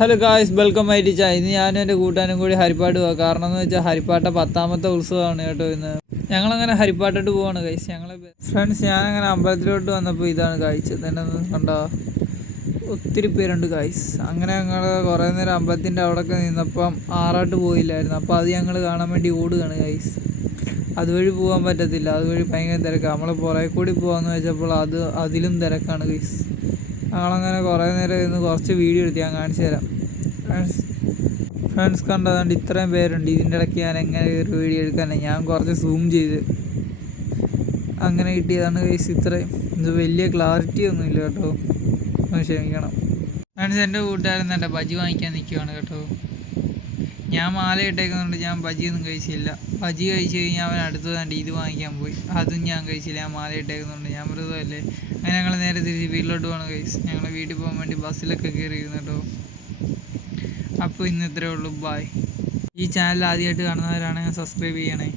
Hello guys, welcome my ടീച്ച. ഇന്ന് ഞാനും എൻ്റെ കൂട്ടാനും കൂടി ഹരിപ്പാട്ട് പോകാം. കാരണം എന്ന് വെച്ചാൽ ഹരിപ്പാട്ട 10ാമത്തെ ഉത്സവമാണ് കേട്ടോ ഇന്ന്. ഞങ്ങളങ്ങനെ ഹരിപ്പാട്ടോട്ട് പോവാണ് ഗൈസ്. ഫ്രണ്ട്സ്, ഞാനങ്ങനെ അമ്പലത്തിലോട്ട് വന്നപ്പോൾ ഇതാണ് കാഴ്ച. തന്നെ കണ്ടോ, ഒത്തിരി പേരുണ്ട് ഗൈസ്. അങ്ങനെ ഞങ്ങൾ കുറേ നേരം അമ്പലത്തിൻ്റെ അവിടെയൊക്കെ നിന്നപ്പം ആറാട്ട് പോയില്ലായിരുന്നു. അപ്പോൾ അത് ഞങ്ങൾ കാണാൻ വേണ്ടി ഓടുകയാണ് ഗൈസ്. അതുവഴി പോകാൻ പറ്റത്തില്ല, അതുവഴി ഭയങ്കര തിരക്കാണ്. നമ്മൾ പുറകെ കൂടി പോകാമെന്ന് വെച്ചപ്പോൾ അതിലും തിരക്കാണ് ഗൈസ്. ഞങ്ങളങ്ങനെ കുറേ നേരം ഇരുന്ന് കുറച്ച് വീഡിയോ എടുത്ത് ഞാൻ കാണിച്ചു തരാം. ഫ്രണ്ട്സ് കണ്ടതുകൊണ്ട് ഇത്രയും പേരുണ്ട്. ഇതിൻ്റെ ഇടയ്ക്ക് ഞാൻ എങ്ങനെ ഒരു വീഡിയോ എടുക്കാനാണ്, ഞാൻ കുറച്ച് സൂം ചെയ്ത് അങ്ങനെ കിട്ടിയതാണ് ഗൈസ്. ഇത്രയും ഇത് വലിയ ക്ലാരിറ്റി ഒന്നുമില്ല കേട്ടോ, ക്ഷമിക്കണം. ഫ്രണ്ട്സ്, എൻ്റെ കൂട്ടുകാരൻ എൻ്റെ ബജി വാങ്ങിക്കാൻ നിൽക്കുകയാണ് കേട്ടോ. ഞാൻ മാല ഇട്ടേക്കുന്നുണ്ട്, ഞാൻ ബജിയൊന്നും കഴിച്ചില്ല. ബജി കഴിച്ച് കഴിഞ്ഞാൽ അവൻ അടുത്ത് തന്നെ ഇത് വാങ്ങിക്കാൻ പോയി, അതും ഞാൻ കഴിച്ചില്ല. ഞാൻ മാല ഇട്ടേക്കുന്നുണ്ട്, ഞാൻ മൃതമല്ലേ. അങ്ങനെ ഞങ്ങൾ നേരെ തിരിച്ച് വീട്ടിലോട്ട് പോകണം ഗൈസ്. ഞങ്ങൾ വീട്ടിൽ പോകാൻ വേണ്ടി ബസ്സിലൊക്കെ കയറിയിരുന്നു കേട്ടോ. അപ്പോൾ ഇന്ന് ഇത്രയേ ഉള്ളൂ, ബായ്. ഈ ചാനൽ ആദ്യമായിട്ട് കാണുന്നവരാണെങ്കിൽ സബ്സ്ക്രൈബ് ചെയ്യണേ.